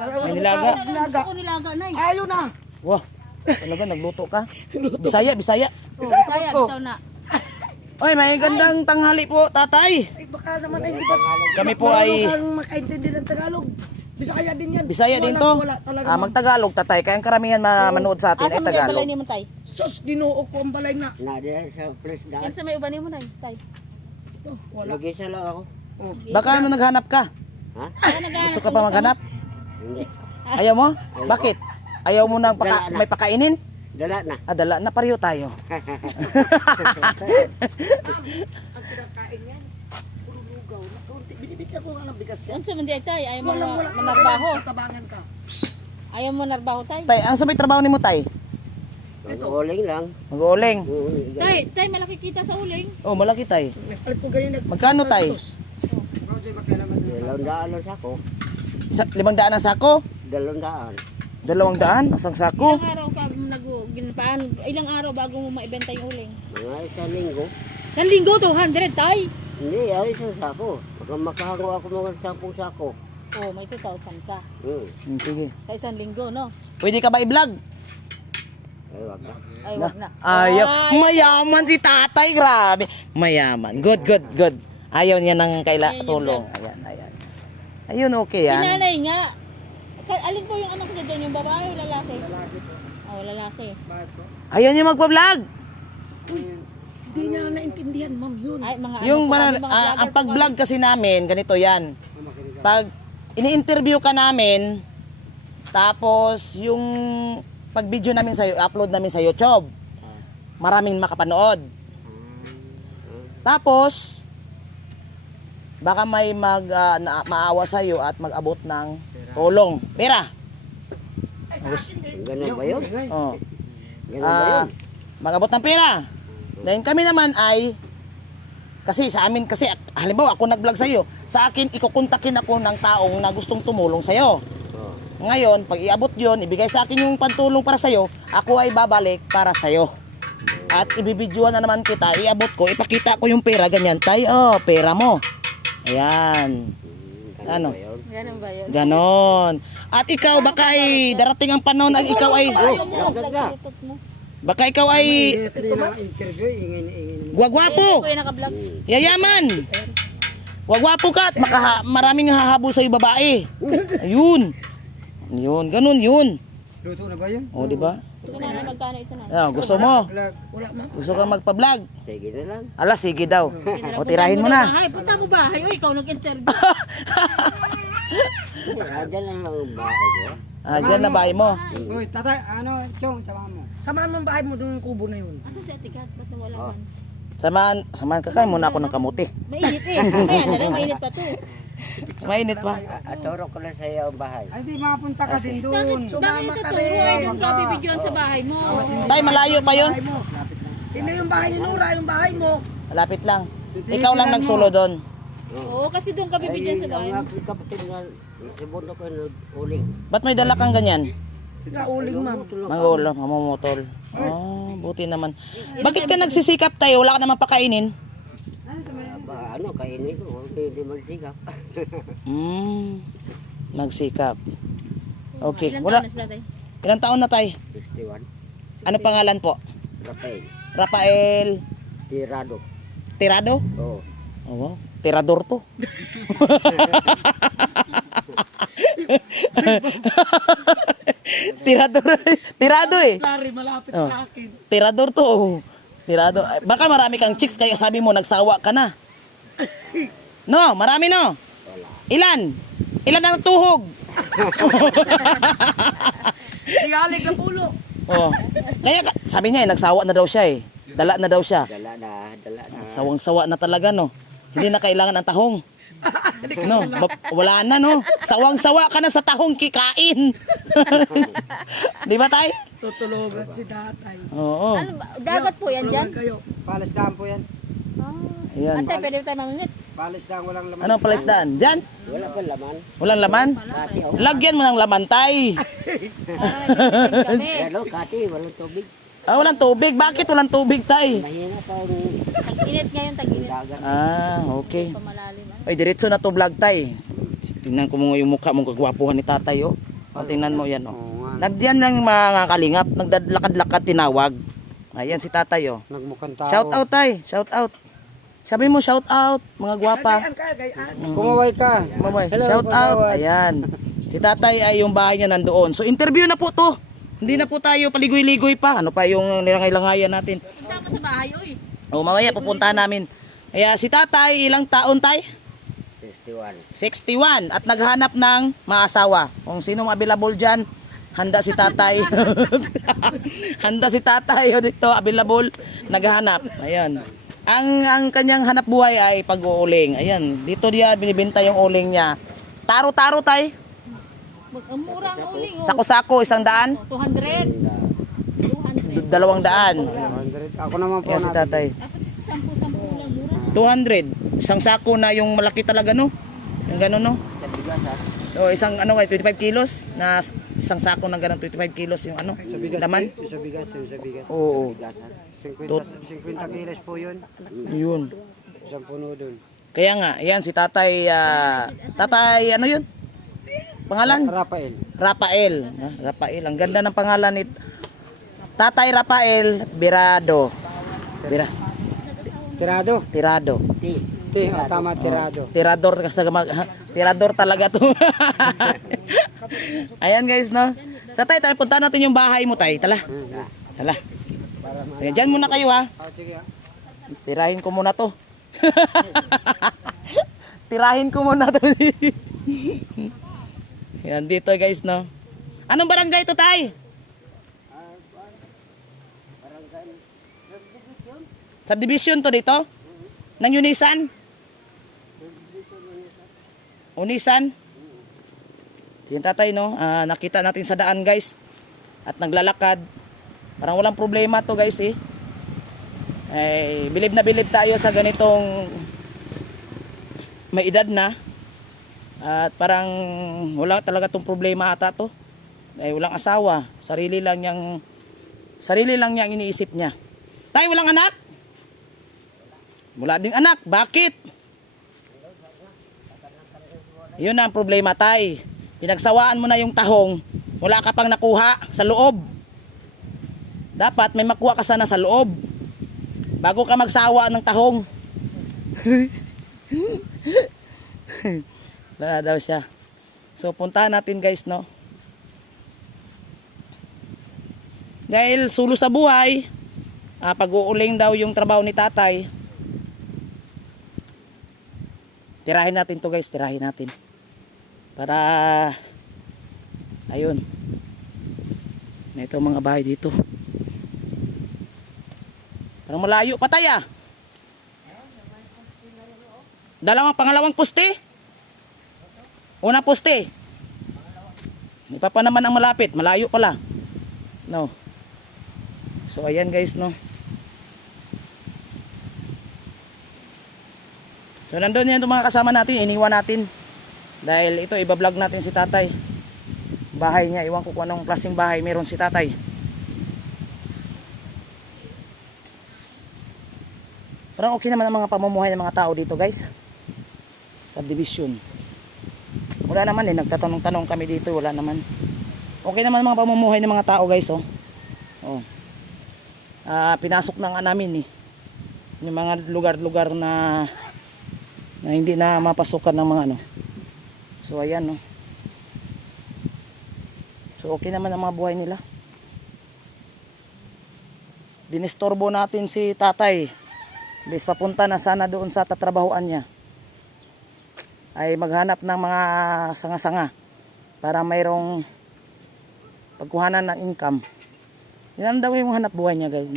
May nilaga. Nilaga. Ako nilaga na. Ayaw na. Wah, talaga nagluto ka? Bisaya, Bisaya. Oh, Bisaya, bitaw na. Oy, may gandang tanghali po, tatay. Ay, baka naman ay hindi ba... Kami po ay makaintindi ng Tagalog. Bisaya din yan. Bisaya din to. Wala. Ah, magtagalog tatay, kaya ang karamihan ma- manood sa atin Asa ay mo balay Tagalog. ni mo tay? Sus, ginoo ko ang balay na. Na diyan sa place Yan daan. sa may uban mo na tay. Oh, wala. Mag-isa lang ako. Baka ano naghanap ka? Ha? Ano Gusto ka pa maghanap? Hindi. Ayaw mo? Bakit? Ayaw mo nang paka- may pakainin? Dala na. Ah, dala na pareho tayo. Ang kinakain yan. Puro lugaw. Binibigyan ko nga ng bigas yan. Yan sa tay, ayaw mo Walang wala. na manarbaho. Tabangan ka. Ayaw mo narbaho tay. Tay, ang sa may trabaho ni mo tay? Mag-uling lang. Mag-uuling. Oo, Tay, tay malaki kita sa uling. Oh, malaki tay. Nagpalit ko ganyan. nag- Magkano tay? Dalawang daan lang sako. Isa, limang daan ang sako? Dalawang daan. Dalawang daan? Asang sako? Ilang araw ka nag ginpaan? Ilang araw bago mo maibenta yung uling? Mga isang linggo. Sa linggo 200 tay. Hindi, ay isang sako. Baka makahango ako mga sampung sako. Oh, may 2,000 ka. Hmm. Hmm, sige. Sa isang linggo, no? Pwede ka ba i-vlog? Ay, wag na. Ay, wag na. Ayaw. Ay, Mayaman si tatay, grabe. Mayaman. Good, good, good. Ayaw niya ng kaila tulong. Ayan, ayan. Ayun, okay si yan. nanay nga. Alin po yung anak niya dyan? Yung babae o lalaki? Lalaki po. Oh, lalaki. Ayaw niya magpa-vlog. Hindi niya naintindihan, ma'am, yun. Ay, mga Yung ano po mana, kami, mga ah, ang pag-vlog kasi namin, ganito yan. Pag ini-interview ka namin, tapos yung pag-video namin sa upload namin sa YouTube, maraming makapanood. Tapos, baka may mag ah, na- maawa sa iyo at mag-abot ng tulong. Pera. Ganun ba yun? Oh. Ganun ba Ah, yun? mag-abot ng pera. Then kami naman ay kasi sa amin kasi halimbawa ako nag-vlog sa iyo, sa akin ikukontakin ako ng taong na gustong tumulong sa iyo. Oh. Ngayon, pag iabot 'yon, ibigay sa akin yung pantulong para sa iyo, ako ay babalik para sa iyo. At ibibidyoan na naman kita, iabot ko, ipakita ko yung pera ganyan. Tay, oh, pera mo. Ayan. Ano? Ganun ba yun? Ganon. At ikaw baka ay darating ang panahon na ikaw ay mo. baka ikaw ay gwagwapo. Ayun po yung naka-vlog. Yayaman. Wagwapo ka at makaha, maraming hahabol sa babae. Ayun. Yun, ganun yun. Luto na ba yun? O, di ba? Ito na na, magkano ito na? Ah, gusto mo? Wala, ma'am. Gusto kang magpa-vlog? Sige na lang. Ala, sige daw. O, tirahin mo na. Bahay, punta mo bahay. O, ikaw nag-interview. Ah, dyan lang ang bahay ko. Ah, dyan na bahay mo. Uy, tatay, ano, Chong, samahan mo. Samahan mo ang bahay mo doon yung kubo na yun. Asa si Atikat? Ba't nawala man? Samahan, samahan ka kain muna ako ng kamuti. Mainit eh. Kaya na lang, mainit pa to. Mainit pa. Aturo ko lang sa iyo ang bahay. Ay, di mapunta ka din doon. Bakit ito turo? Ay, doon ka bibidyoan sa bahay mo. Tay, malayo pa yun? Hindi yung bahay ni Nura, yung bahay mo. Malapit lang. Ikaw lang nagsulo doon. Oo, kasi doon ka bibidyoan sa bahay mo. ang kapatid nga, si Bondo ko nag-uling. Ba't may dala kang ganyan? Nauling, ma'am. Mangulo, mamumutol. Oh, buti naman. Bakit ka nagsisikap tayo? Wala ka naman pakainin? Ba, ano, kainin ko, hindi, hindi magsigap. Hmm, magsikap. Okay, Ilan wala. taon na sila tayo? Ilang taon na tay? 61. Ano pangalan po? Rafael. Rafael Tirado. Tirado? Oo. Oh, wow. Tirador to. Tirador. Tirado eh. Clary, malapit Oh. sa akin. Tirador to. oh. Tirado. Baka marami kang chicks kaya sabi mo nagsawa ka na. No, marami no. Ilan? Ilan ang tuhog? Tigalig na pulo. Oh. Kaya ka- sabi niya eh, nagsawa na daw siya eh. Dala na daw siya. Dala na, dala na. Sawang-sawa na talaga no. Hindi na kailangan ang tahong. No, wala na no. Sawang-sawa ka na sa tahong kikain. Di ba tay? Tutulogan si tatay. Oo. Ano ba? Dagat po yan dyan? Kayo. Palisdaan po yan. Ah. Ayan. Ate, pwede tayo mamimit. Palisdaan, walang laman. Anong palisdaan? Diyan? Wala pa laman. Walang laman? Kati, oh. Lagyan mo ng laman tay. Ah, kami. Ano, kati, walang tubig. Ah, walang tubig. Bakit walang tubig tay? Mahina sa Tag-init ngayon, tag-init. Ah, okay. Ah. Ay, diretso na to vlog tay. Tingnan ko mo yung mukha mong kagwapuhan ni tatay oh. O, tingnan mo yan, o. Oo nga. Nagdiyan ng mga kalingap, naglalakad-lakad tinawag. Ayan si tatay, o. Nagmukhang tao. Shout out, tay. Shout out. Sabi mo, shout out, mga gwapa. Gayaan ka, gayaan. Kumaway ka. Mamay, Hello, shout out. Ayan. Si tatay ay yung bahay niya nandoon. So interview na po to. Hindi na po tayo paligoy-ligoy pa. Ano pa yung nilangay-langayan natin. Punta pa sa bahay, oy. O mamaya pupuntahan namin. Kaya si tatay, ilang taon tay? 61. 61. At naghanap ng maasawa. Kung sinong available dyan, handa si tatay. handa si tatay o dito, available, naghanap. Ayan. Ang ang kanyang hanap buhay ay pag-uuling. Ayan, dito dia binibenta yung uling niya. Taro-taro tay. Mag ang mura ang uling, oh. Sako-sako, isang daan. 200. 200. Dalawang daan. 100. Ako naman po Ayan si tatay. Tapos 10-10 lang mura. 200. Isang sako na yung malaki talaga no. Yung gano'n no. O isang ano kay 25 kilos na isang sako na ganun 25 kilos yung ano Sa bigas. laman. Sa bigas, yung sa bigas. Oo. 50, Tot- 50 kilos po yun. Yun. Isang puno dun. Kaya nga, ayan si Tatay ah, Tatay ano yun? Pangalan? Rafael. Rafael. Ah, Rafael. Ang ganda ng pangalan ni Tatay Rafael Birado. Bira, Tirado. tirado. Ti, oh, tama, tirado. Tirador kasi mag tirador talaga to. Ayan guys, no. Sa tay, tayo punta natin yung bahay mo, tay. Tala. Tala. Kaya dyan muna kayo ha. Oh, sige ah. Tirahin ko muna to. Tirahin ko muna to. Yan dito guys, no. Anong barangay to, tay? Subdivision to dito? Nang Unisan? Unisan? Si yung tatay, no? Ah, nakita natin sa daan, guys. At naglalakad. Parang walang problema to, guys, eh. Ay, bilib na bilib tayo sa ganitong may edad na. At parang wala talaga tong problema ata to. Ay, walang asawa. Sarili lang niyang sarili lang niya ang iniisip niya. Tay, walang anak? Wala ding anak. Bakit? Yun ang problema, tay. Pinagsawaan mo na yung tahong, wala ka pang nakuha sa loob. Dapat may makuha ka sana sa loob. Bago ka magsawa ng tahong. Wala daw siya. So puntahan natin guys, no? Dahil sulo sa buhay, ah, pag-uuling daw yung trabaho ni tatay. Tirahin natin to guys, tirahin natin. Para, ayun. Ito mga bahay dito. Parang malayo pa tayo ah. Dalawang pangalawang poste. Una poste. Hindi pa naman ang malapit. Malayo pala. No. So ayan guys no. So nandun yan mga kasama natin. Iniwan natin. Dahil ito iba-vlog natin si tatay. Bahay niya. Iwan ko kung anong klaseng bahay meron si tatay. Parang okay naman ang mga pamumuhay ng mga tao dito guys. Subdivision. Wala naman eh, nagtatanong-tanong kami dito, wala naman. Okay naman mga pamumuhay ng mga tao guys, oh. Oh. Ah, pinasok na nga namin eh. Yung mga lugar-lugar na na hindi na mapasukan ng mga ano. So ayan, no. So okay naman ang mga buhay nila. Dinistorbo natin si tatay. Bis papunta na sana doon sa tatrabahoan niya. Ay maghanap ng mga sanga-sanga para mayroong pagkuhanan ng income. Yan daw yung hanap buhay niya guys.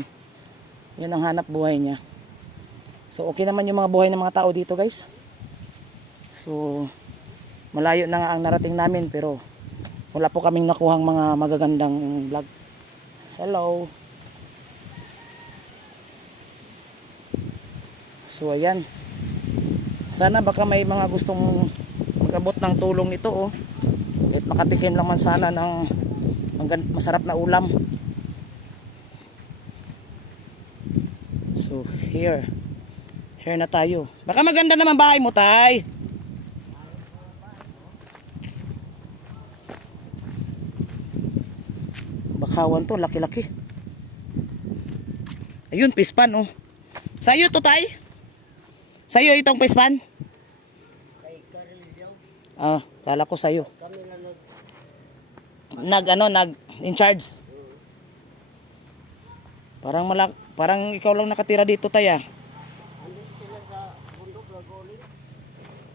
Yan ang hanap buhay niya. So okay naman yung mga buhay ng mga tao dito guys. So malayo na nga ang narating namin pero wala po kaming nakuhang mga magagandang vlog. Hello. So ayan. Sana baka may mga gustong magabot ng tulong nito oh. Kahit makatikim lang man sana ng masarap na ulam. So here. Here na tayo. Baka maganda naman bahay mo, tay. Nakawan to, laki-laki. Ayun, pispan oh. Sa'yo to tay? Sa'yo itong pispan? Ah, kala ko sa'yo. nag... Ano, nag in charge. Parang malak parang ikaw lang nakatira dito tay ah.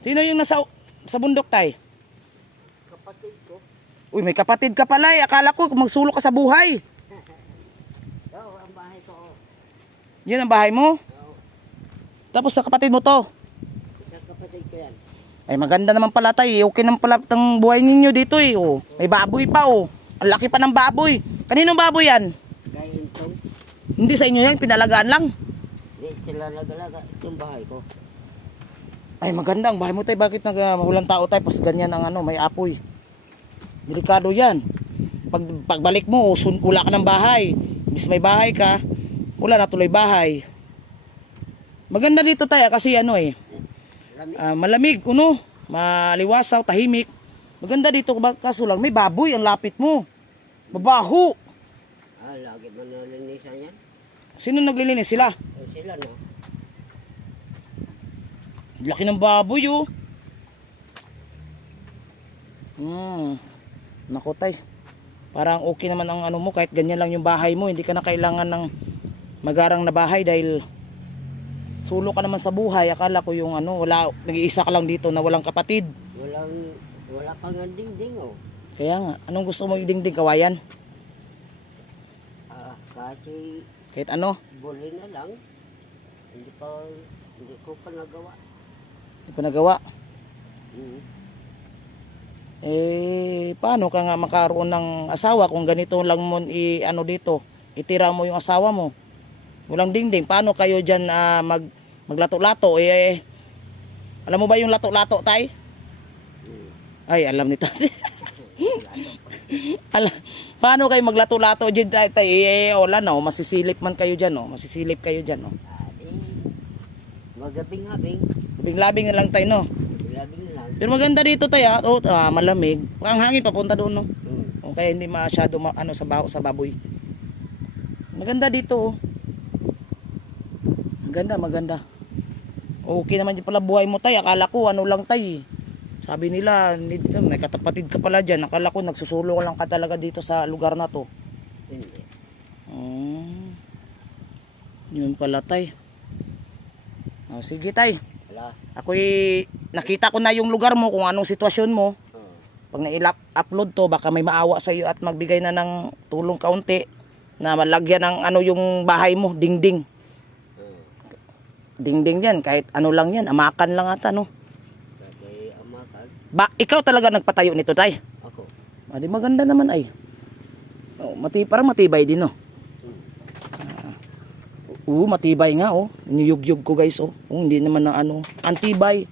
Sino yung nasa sa bundok tay? Uy, may kapatid ka pala eh. Akala ko magsulok ka sa buhay. Daw, ang bahay ko. Yan ang bahay mo. Daw, Tapos sa kapatid mo to. isang kapatid ko yan. Ay maganda naman pala tay. Okay naman pala ang buhay ninyo dito eh. Oh. May baboy pa oh. Ang laki pa ng baboy. Kaninong baboy yan? Intong. Hindi sa inyo yan, pinalagaan lang. Hindi sila nagalaga. Ito bahay ko. Ay maganda ang bahay mo tay. Bakit nag uh, tao tay? Pas ganyan ang ano, may apoy. Delikado yan. Pag pagbalik mo, sun, wala ka ng bahay. Bis may bahay ka, wala na tuloy bahay. Maganda dito tayo kasi ano eh. ah, malamig, uno, maliwasaw, tahimik. Maganda dito ba- kaso lang may baboy ang lapit mo. Babaho. Ah, lagi man nalinisan yan. Sino naglilinis sila? Eh, sila no. Laki ng baboy oh. Hmm. Naku tay. Parang okay naman ang ano mo kahit ganyan lang yung bahay mo. Hindi ka na kailangan ng magarang na bahay dahil sulo ka naman sa buhay. Akala ko yung ano, wala, nag-iisa ka lang dito na walang kapatid. Walang, wala pang dingding oh. Kaya nga, anong gusto mo dingding kawayan? Ah, kasi Kahit ano, buli na lang. Hindi pa, hindi ko pa nagawa. hindi pa nagawa. Hmm. Eh, paano ka nga makaroon ng asawa kung ganito lang mo i ano dito, itira mo yung asawa mo. Walang dingding. Paano kayo diyan ah, mag maglato-lato eh Alam mo ba yung lato-lato tay? Ay, alam ni Tati. Alam, paano kayo maglato-lato diyan tay? tay? Eh, wala na, oh, masisilip man kayo diyan, oh. Masisilip kayo diyan, oh. Eh, magabing-habing. Labing-labing na lang tay, no. Pero maganda dito tay, ah. Oh, ah, malamig. Ang hangin papunta doon, no. Hmm. O kaya hindi masyado ma- ano sa baho sa baboy. Maganda dito oh. Maganda, maganda. Okay naman din pala buhay mo tay. Akala ko ano lang tay. Sabi nila, need, may katapatid ka pala dyan. Akala ko nagsusulo lang ka talaga dito sa lugar na to. Hindi. Hmm. Yun pala tay. O, sige tay. Wala. Ako'y nakita ko na yung lugar mo kung anong sitwasyon mo. Pag na-upload to baka may maawa sa iyo at magbigay na ng tulong kaunti na malagyan ng ano yung bahay mo dingding dingding yan kahit ano lang yan amakan lang ata no ba ikaw talaga nagpatayo nito tay Ako. ah, di maganda naman ay oh, mati parang matibay din no Ah. Oo, matibay nga oh. Niyugyug ko guys oh. oh. Hindi naman na ano, antibay.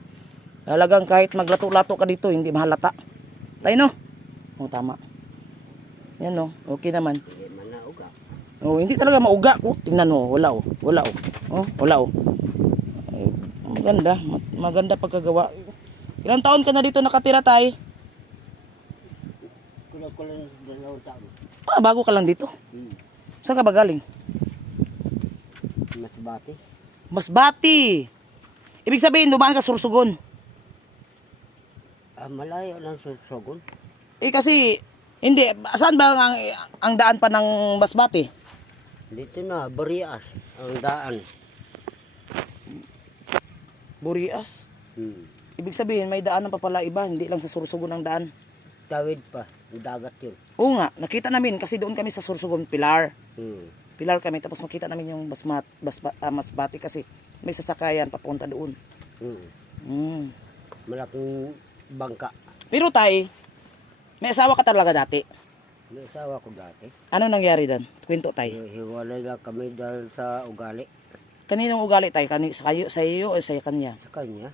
Talagang kahit maglato-lato ka dito, hindi mahalata. Tayo no? Oh, tama. Yan no, okay naman. Hindi man na uga. Oh, hindi talaga mauga ko. Tingnan mo, wala oh. Wala oh. Oh, wala oh. Eh, maganda, ma- maganda pagkagawa. Ilang taon ka na dito nakatira tay? Kulang-kulang sa dalawang taon. Ah, bago ka lang dito. Hmm. Saan ka ba galing? Mas bati. Masbati. Ibig sabihin, dumaan ka Sursugon. Ah, malayo lang sa Sogon. Eh kasi, hindi, saan ba ang, ang daan pa ng Basbati? Dito na, Barias. Ang daan. Burias. Hmm. Ibig sabihin, may daanan pa pala iba, hindi lang sa Sursugon ang daan. Tawid pa. Dagat yun. Oo nga, nakita namin kasi doon kami sa Sursugon, Pilar. Hmm. Pilar kami, tapos makita namin yung Basmat, Basba, ah, Masbati kasi may sasakayan papunta doon. Hmm. Mm. Malaking bangka. Pero tay, may asawa ka talaga dati. May asawa ko dati. Ano nangyari dan? Kwento tay. Hiwalay lang kami dahil sa ugali. Kaninong ugali tay? Kani, sa, kayo, sa iyo o sa kanya? Sa kanya,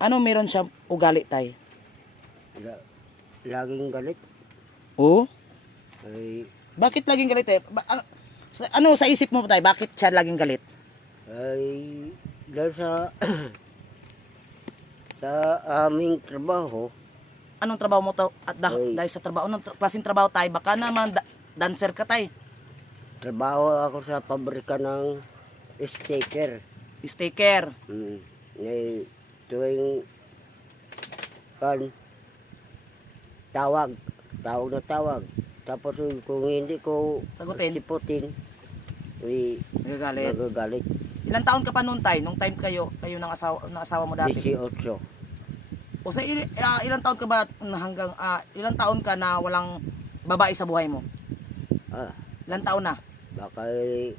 Ano meron siya ugali tay? la- laging galit. Oo? Ay, Bakit laging galit eh? Ba- ah, sa, ano sa isip mo tay? Bakit siya laging galit? ay dahil sa sa aming trabaho, Anong trabaho mo to? At dah- Ay. dahil sa trabaho, anong tra- klaseng trabaho tayo? Baka naman da- dancer ka tay. Trabaho ako sa pabrika ng sticker. Sticker. Mm. Ngay tuwing kan tawag, tawag na tawag. Tapos kung hindi ko Sagutin. siputin, uy, Nagagalit. nagagalit. Ilang taon ka pa noon tay? Nung time kayo, kayo ng asawa, ng asawa mo dati? 18. O sa il- ah, ilang taon ka ba na hanggang ah, ilang taon ka na walang babae sa buhay mo? Ah, Ilang taon na? baka eh,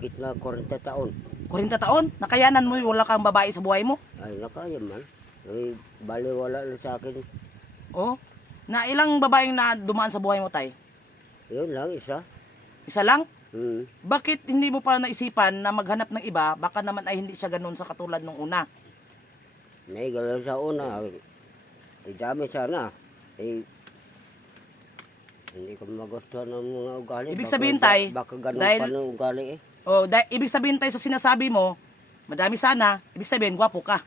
gitna 40 taon. 40 taon? Nakayanan mo yung wala kang babae sa buhay mo? Ay, nakaya man. Ay, bali wala na sa akin. Oh. Na ilang babaeng na dumaan sa buhay mo tay? Yun lang, isa. Isa lang? Mm. Bakit hindi mo pa naisipan na maghanap ng iba? Baka naman ay hindi siya ganun sa katulad nung una. Naigala sa una, ay, ay dami sana. Eh, hindi ko magustuhan ng mga ugali. Ibig Baka- sabihin, Tay, Baka ganun dahil- pa ng ugali eh. O, da- ibig sabihin tayo sa sinasabi mo, madami sana, ibig sabihin, gwapo ka.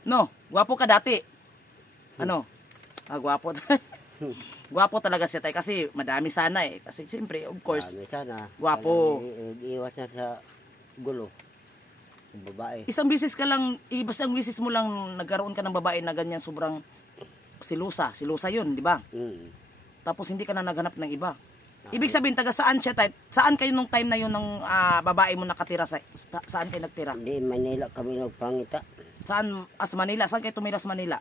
No, gwapo ka dati. Ano? Ah, gwapo. gwapo talaga siya tayo kasi madami sana eh. Kasi siyempre, of course, Dami sana. Gwapo. Kaya, eh, Iwas na sa gulo. Yung babae. isang bisis ka lang, eh, basta ang bisis mo lang nagkaroon ka ng babae na ganyan sobrang silusa. Silusa yun, di ba? Mm. Tapos hindi ka na naghanap ng iba. Ibig sabihin, taga saan siya tayo? Saan kayo nung time na yun ng ah, babae mo nakatira? Sa, sa- saan kayo nagtira? Hindi, Manila kami nagpangita. Saan? As Manila? Saan kayo tumira sa Manila?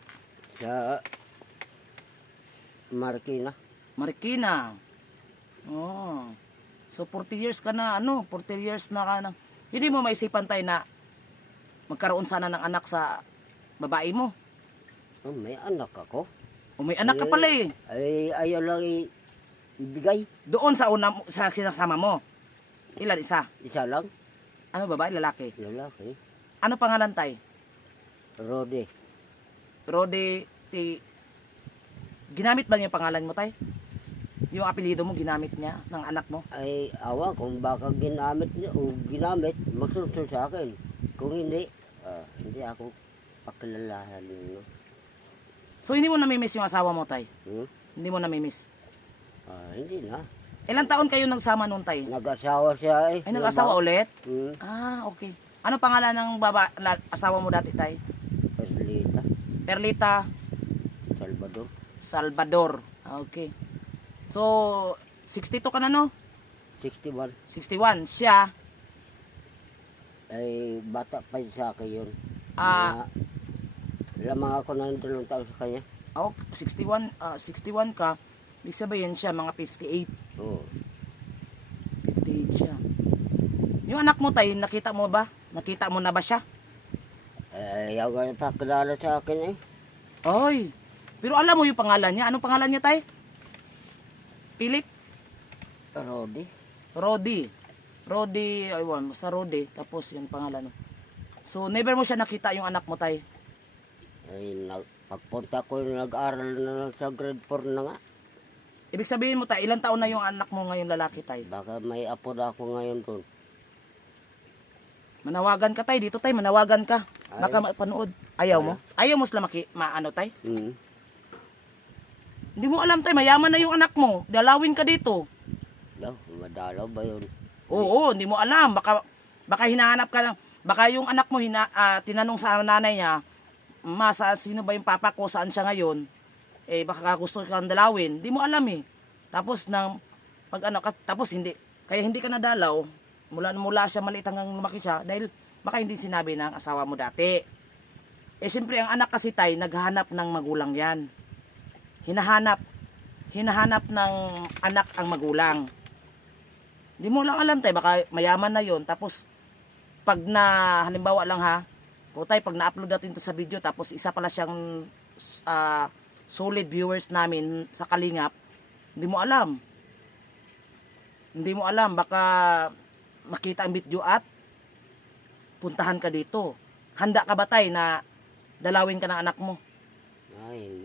Sa Marikina. Marikina. Oh. So 40 years ka na, ano? 40 years na ka na. Hindi mo maisipan tayo na magkaroon sana ng anak sa babae mo. Oh, may anak ako. O may anak ka pala eh. Ay, ayaw lang i- ibigay. Doon sa una sa sinasama mo. Ilan isa? Isa lang. Ano babae, lalaki? Lalaki. Ano pangalan tay? Rode. Rode ti Ginamit ba niya yung pangalan mo tay? Yung apelyido mo ginamit niya ng anak mo? Ay, awa, kung baka ginamit niya o ginamit, magsusunod sa akin. Kung hindi, ah, hindi ako pakilalahan no? So hindi mo namimiss yung asawa mo tay? Hmm? Hindi mo namimiss? Ah, hindi na. Ilang taon kayo nagsama noon tay? Nag-asawa siya eh. Ay nag-asawa ulit? Hmm, Ah, okay. Ano pangalan ng baba, la- asawa mo dati tay? Perlita, Perlita Salvador. Salvador. Okay. So, 62 ka na no? 61. 61. Siya, Ay, bata pa yun sa akin yun. Ah. Na- lamang ako ng dalawang taon sa kanya. oh, 61, ah, 61 ka. Ibig sabihin siya, mga 58. Oo. 58 siya. Yung anak mo tayo, nakita mo ba? Nakita mo na ba siya? Eh, ayaw nga pakilala sa akin eh. Oy. Pero alam mo yung pangalan niya. Anong pangalan niya tay? Philip? Rodi. Rodi. Rodi, aywan, basta Rodi. Tapos yung pangalan. So, never mo siya nakita yung anak mo tay. Ay, nag, pagpunta ko nag-aral na sa grade 4 na nga. Ibig sabihin mo tay, ilang taon na yung anak mo ngayon lalaki tay? Baka may apo na ako ngayon doon. Manawagan ka tay, dito tay, manawagan ka. Baka mapanood. Ayaw mo? Ayaw mo sila maki, maano tay? Hmm. Hindi mo alam tay, mayaman na yung anak mo. Dalawin ka dito. Daw, madalaw ba yun? Oo, hindi mo alam. Baka, baka hinahanap ka lang. Baka yung anak mo, hina, ah, tinanong sa nanay niya, Ma, sa, sino ba yung papa ko, saan siya ngayon? Eh, baka gusto kang dalawin. Hindi mo alam eh. Tapos, nang, pag ano, ka- tapos hindi, kaya hindi ka nadalaw, mula, mula siya maliit hanggang lumaki siya, dahil baka hindi sinabi ng asawa mo dati. Eh, siyempre, ang anak kasi tay, naghahanap ng magulang yan. Hinahanap, hinahanap ng anak ang magulang. Hindi mo lang alam tay, baka mayaman na yon Tapos, pag na, halimbawa lang ha, o tay, pag na-upload natin to sa video, tapos isa pala siyang ah, solid viewers namin sa Kalingap, hindi mo alam. Hindi mo alam, baka makita ang video at puntahan ka dito. Handa ka ba tay na dalawin ka ng anak mo? Ay,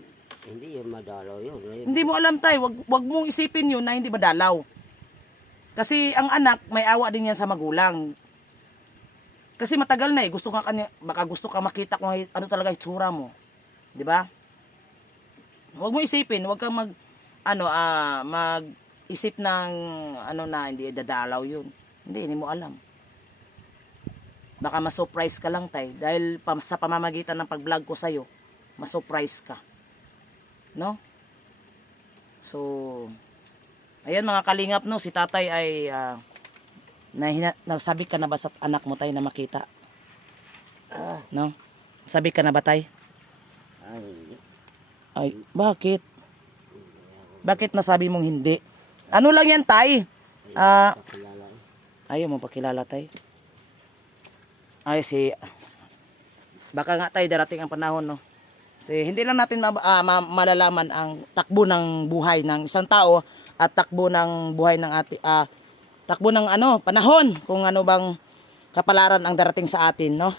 hindi yun madalaw yun. Ay, Hindi mo alam tay, wag, wag mong isipin yun na hindi madalaw. Kasi ang anak, may awa din yan sa magulang. Kasi matagal na eh, gusto ka kanya, baka gusto ka makita kung ano talaga itsura mo. 'Di ba? Wag mo isipin, wag kang mag ano ah mag-isip ng ano na hindi dadalaw yun. Hindi, hindi mo alam. Baka ma-surprise ka lang tay dahil sa pamamagitan ng pag-vlog ko sa'yo, ma-surprise ka. No? So, ayan mga kalingap no, si tatay ay ah, na, nasabi ka na ba sa anak mo tay na makita? No? Sabi ka na ba tay? Ay. Ay, bakit? Bakit nasabi mong hindi? Ano lang yan, tay? Ah, ko. ayaw mo pakilala, tay? Ay, si... Baka nga, tay, darating ang panahon, no? Kasi hindi lang natin ma- ah, ma- malalaman ang takbo ng buhay ng isang tao at takbo ng buhay ng ati ah takbo ng ano panahon kung ano bang kapalaran ang darating sa atin no?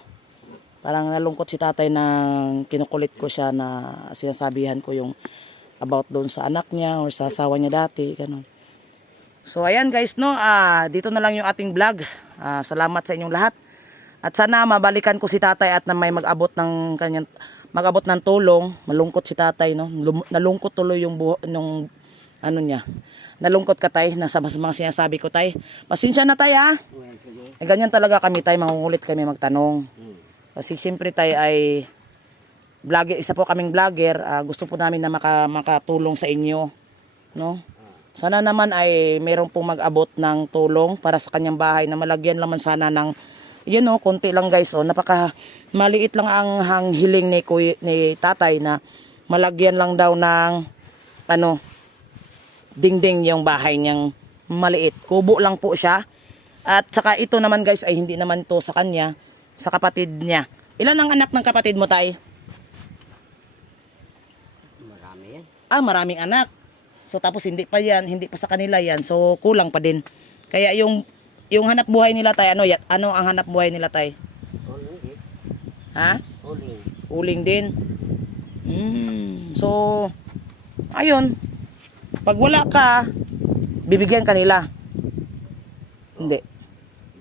Parang nalungkot si tatay nang kinukulit ko siya na sinasabihan ko yung about doon sa anak niya or sa asawa niya dati ganun. So ayan guys no? Ah dito na lang yung ating vlog. Ah, salamat sa inyong lahat. At sana mabalikan ko si tatay at na may mag-abot ng kanyang mag-abot ng tulong. Malungkot si tatay no. Nalungkot tuloy yung buho nung ano niya. Nalungkot ka tay nasa mas mga sinasabi ko tay. Pasensya na tay ha. Sige. Eh, ganyan talaga kami tay mangungulit kami magtanong. Kasi siyempre tay ay vlogger, isa po kaming vlogger. Ah, gusto po namin na maka, makatulong sa inyo, no? Sana naman ay mayroong pong mag-abot ng tulong para sa kanyang bahay na malagyan naman sana ng yun oh, konti lang guys oh, napaka maliit lang ang hang hiling ni kuy, ni tatay na malagyan lang daw ng ano dingding yung bahay niyang maliit. Kubo lang po siya. At saka ito naman guys ay hindi naman to sa kanya, sa kapatid niya. Ilan ang anak ng kapatid mo tay? Marami yan. Ah, maraming anak. So tapos hindi pa yan, hindi pa sa kanila yan. So kulang pa din. Kaya yung yung hanap buhay nila tay, ano ya, ano ang hanap buhay nila tay? Uling, eh. Ha? Uling. Uling din. Mm. So ayun. Pag wala ka, bibigyan kanila. Hindi,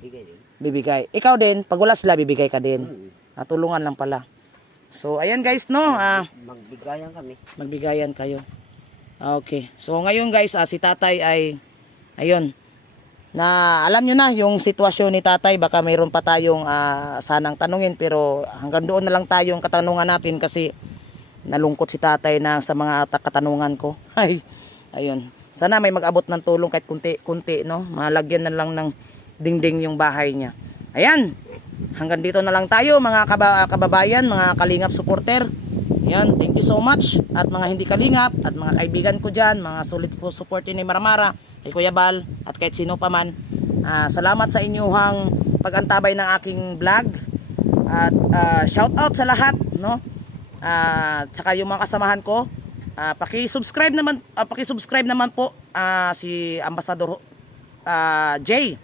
Bigay din. bibigay. Ikaw din, pag wala sila, bibigay ka din. Hmm. Natulungan lang pala. So ayan guys, no? Ah, Magbigayan kami. magbigayan kayo. Okay. So ngayon guys, ah, si tatay ay ayun. Na alam nyo na yung sitwasyon ni tatay, baka mayroon pa tayong ah, sanang tanungin pero hanggang doon na lang tayong katanungan natin kasi nalungkot si tatay na sa mga ta- katanungan ko. Ay, ayun. Sana may mag-abot ng tulong kahit kunti-kunti, no? Malagyan na lang ng dingding yung bahay niya. Ayan. Hanggang dito na lang tayo mga kaba- kababayan, mga kalingap supporter. Yan, thank you so much. At mga hindi kalingap, at mga kaibigan ko dyan, mga solid po supporter ni Maramara, kay Kuya Bal, at kahit sino pa man. Ah, salamat sa inyong pag-antabay ng aking vlog. At ah, shout out sa lahat, no? Ah, tsaka yung mga kasamahan ko, ah, paki-subscribe naman, ah, paki-subscribe naman po ah, si Ambassador ah, Jay.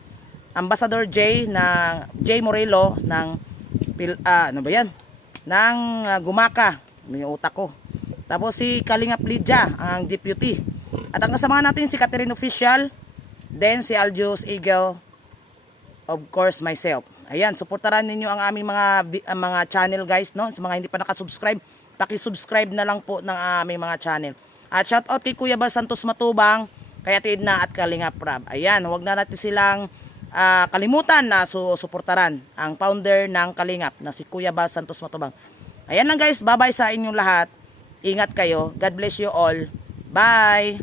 Ambassador J ng J Morelo ng ah, ano ba 'yan? Ng ah, Gumaka, yung utak ko. Tapos si Kalingap Lydia, ang deputy. At ang kasama natin si Catherine Official, then si Aljus Eagle, of course myself. Ayan, suportahan ninyo ang aming mga ang mga channel guys, no? Sa mga hindi pa nakasubscribe, paki-subscribe na lang po ng aming mga channel. At shout out kay Kuya Bal Santos Matubang, kaya na at Kalingap Rab. Ayan, huwag na natin silang ah, kalimutan na su suportaran ang founder ng Kalingap na si Kuya Bal Santos Matubang. Ayan lang guys, bye-bye sa inyong lahat. Ingat kayo. God bless you all. Bye!